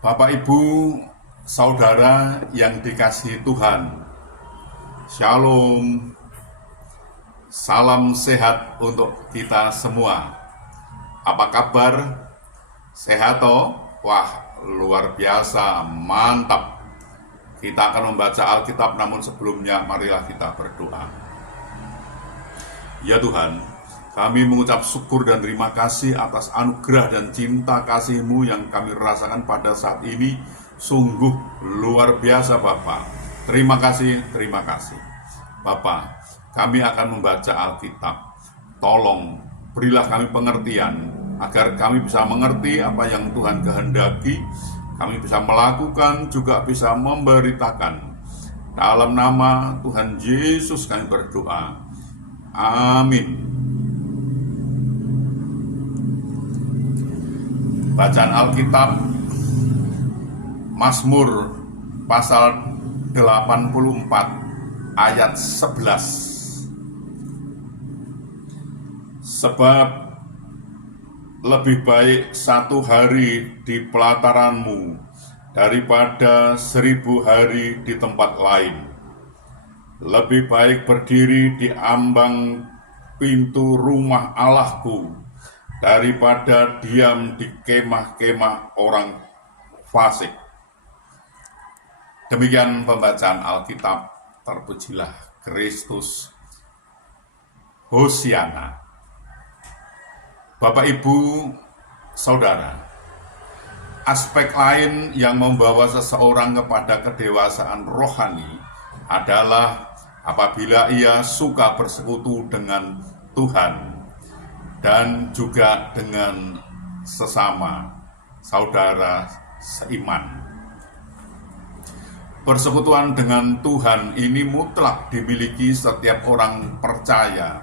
Bapak, Ibu, Saudara yang dikasihi Tuhan, Shalom, salam sehat untuk kita semua. Apa kabar? Sehat toh? Wah, luar biasa, mantap. Kita akan membaca Alkitab, namun sebelumnya marilah kita berdoa. Ya Tuhan, kami mengucap syukur dan terima kasih atas anugerah dan cinta kasih-Mu yang kami rasakan pada saat ini. Sungguh luar biasa Bapa. Terima kasih. Bapa, kami akan membaca Alkitab. Tolong berilah kami pengertian, agar kami bisa mengerti apa yang Tuhan kehendaki. Kami bisa melakukan, juga bisa memberitakan. Dalam nama Tuhan Yesus kami berdoa. Amin. Bacaan Alkitab Mazmur pasal 84 ayat 11. Sebab lebih baik satu hari di pelataran-Mu daripada 1000 hari di tempat lain. Lebih baik berdiri di ambang pintu rumah Allahku daripada diam di kemah-kemah orang fasik. Demikian pembacaan Alkitab. Terpujilah Kristus. Hosiana. Bapak, Ibu, Saudara, aspek lain yang membawa seseorang kepada kedewasaan rohani adalah apabila ia suka bersekutu dengan Tuhan dan juga dengan sesama saudara seiman. Persekutuan dengan Tuhan ini mutlak dimiliki setiap orang percaya.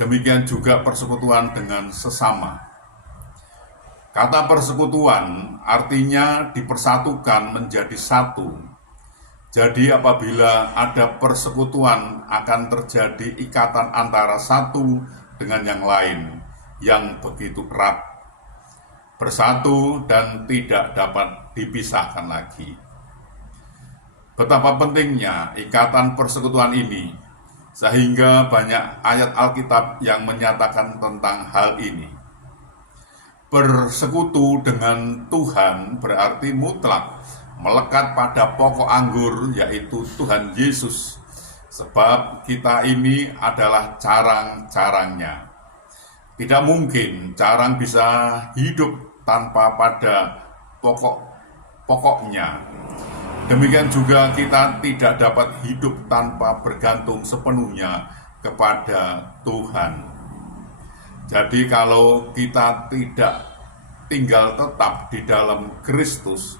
Demikian juga persekutuan dengan sesama. Kata persekutuan artinya dipersatukan menjadi satu. Jadi apabila ada persekutuan akan terjadi ikatan antara satu dengan yang lain yang begitu erat, bersatu dan tidak dapat dipisahkan lagi. Betapa pentingnya ikatan persekutuan ini, sehingga banyak ayat Alkitab yang menyatakan tentang hal ini. Bersekutu dengan Tuhan berarti mutlak melekat pada pokok anggur, yaitu Tuhan Yesus. Sebab kita ini adalah carang-carangnya. Tidak mungkin carang bisa hidup tanpa pada pokoknya. Demikian juga kita tidak dapat hidup tanpa bergantung sepenuhnya kepada Tuhan. Jadi kalau kita tidak tinggal tetap di dalam Kristus,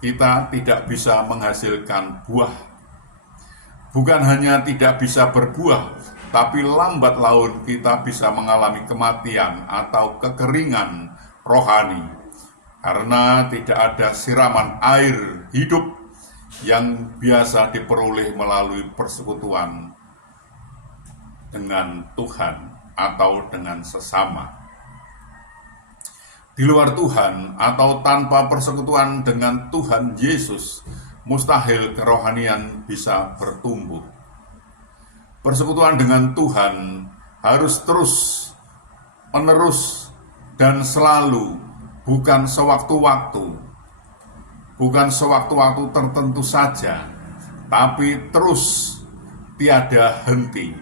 kita tidak bisa menghasilkan buah. Bukan hanya tidak bisa berbuah, tapi lambat laun kita bisa mengalami kematian atau kekeringan rohani, karena tidak ada siraman air hidup yang biasa diperoleh melalui persekutuan dengan Tuhan atau dengan sesama. Di luar Tuhan atau tanpa persekutuan dengan Tuhan Yesus, mustahil kerohanian bisa bertumbuh. Persekutuan dengan Tuhan harus terus-menerus dan selalu, bukan sewaktu-waktu tertentu saja, tapi terus tiada henti,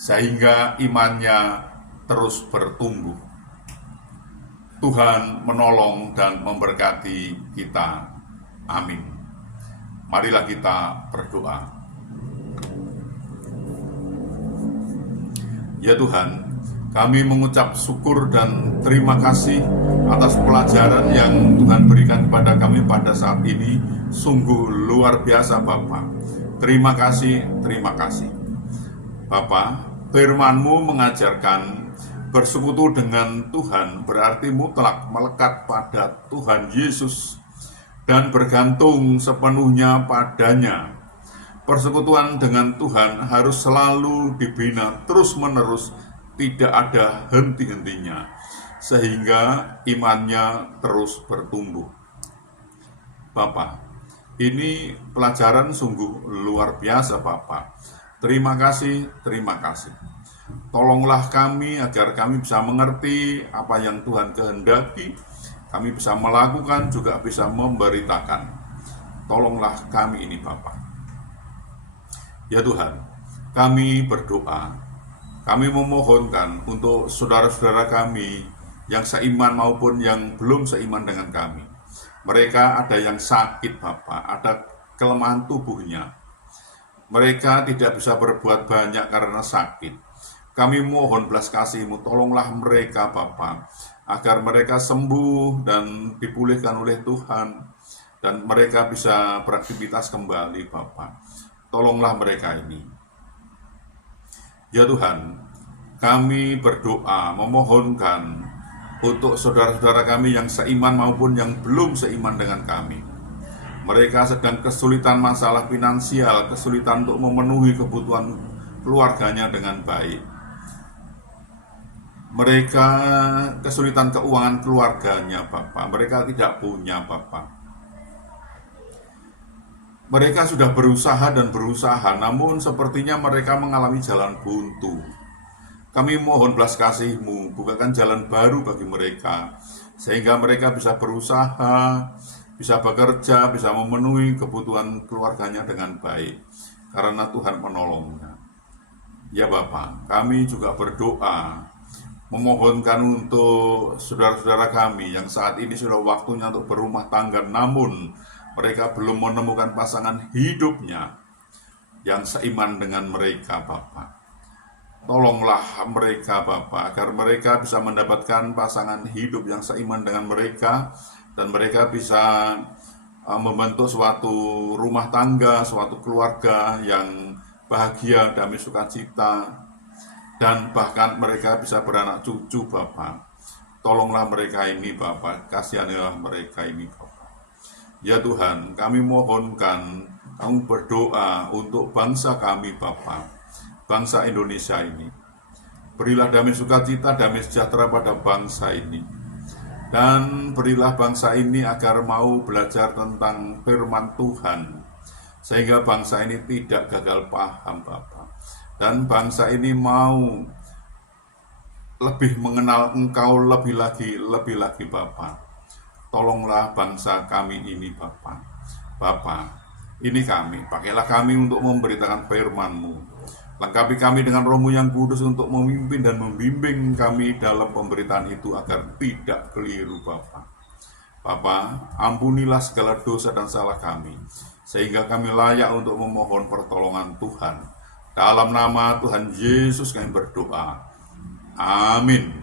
sehingga imannya terus bertumbuh. Tuhan menolong dan memberkati kita. Amin. Marilah kita berdoa. Ya Tuhan, kami mengucap syukur dan terima kasih atas pelajaran yang Tuhan berikan kepada kami pada saat ini. Sungguh luar biasa Bapa. Terima kasih. Bapa, firman-Mu mengajarkan bersekutu dengan Tuhan berarti mutlak melekat pada Tuhan Yesus dan bergantung sepenuhnya padanya. Persekutuan dengan Tuhan harus selalu dibina terus-menerus, tidak ada henti-hentinya, sehingga imannya terus bertumbuh. Bapak, ini pelajaran sungguh luar biasa Bapak. Terima kasih, terima kasih. Tolonglah kami agar kami bisa mengerti apa yang Tuhan kehendaki, kami bisa melakukan, juga bisa memberitakan. Tolonglah kami ini Bapak. Ya Tuhan, kami berdoa, kami memohonkan untuk saudara-saudara kami yang seiman maupun yang belum seiman dengan kami. Mereka ada yang sakit Bapak, ada kelemahan tubuhnya. Mereka tidak bisa berbuat banyak karena sakit. Kami mohon belas kasih-Mu, tolonglah mereka Bapak, agar mereka sembuh dan dipulihkan oleh Tuhan, dan mereka bisa beraktivitas kembali Bapak. Tolonglah mereka ini. Ya Tuhan, kami berdoa, memohonkan untuk saudara-saudara kami yang seiman maupun yang belum seiman dengan kami. Mereka sedang kesulitan masalah finansial, kesulitan untuk memenuhi kebutuhan keluarganya dengan baik. Mereka kesulitan keuangan keluarganya, Bapak. Mereka tidak punya, Bapak. Mereka sudah berusaha dan berusaha, namun sepertinya mereka mengalami jalan buntu. Kami mohon belas kasih-Mu, bukakan jalan baru bagi mereka, sehingga mereka bisa berusaha, bisa bekerja, bisa memenuhi kebutuhan keluarganya dengan baik, karena Tuhan menolongnya. Ya Bapak, kami juga berdoa, memohonkan untuk saudara-saudara kami yang saat ini sudah waktunya untuk berumah tangga, namun mereka belum menemukan pasangan hidupnya yang seiman dengan mereka, Bapak. Tolonglah mereka Bapak, agar mereka bisa mendapatkan pasangan hidup yang seiman dengan mereka, dan mereka bisa membentuk suatu rumah tangga, suatu keluarga yang bahagia, damai sukacita, dan bahkan mereka bisa beranak cucu Bapak. Tolonglah mereka ini Bapak, kasihanilah mereka ini Bapak. Ya Tuhan, kami mohonkan, kami berdoa untuk bangsa kami Bapak, bangsa Indonesia ini. Berilah damai sukacita, damai sejahtera pada bangsa ini. Dan berilah bangsa ini agar mau belajar tentang firman Tuhan, sehingga bangsa ini tidak gagal paham Bapak. Dan bangsa ini mau lebih mengenal Engkau lebih lagi Bapak. Tolonglah bangsa kami ini Bapak. Bapak, ini kami, pakailah kami untuk memberitakan firman-Mu. Lengkapi kami dengan Roh-Mu yang kudus untuk memimpin dan membimbing kami dalam pemberitaan itu agar tidak keliru Bapa. Bapa, ampunilah segala dosa dan salah kami, sehingga kami layak untuk memohon pertolongan Tuhan. Dalam nama Tuhan Yesus kami berdoa. Amin.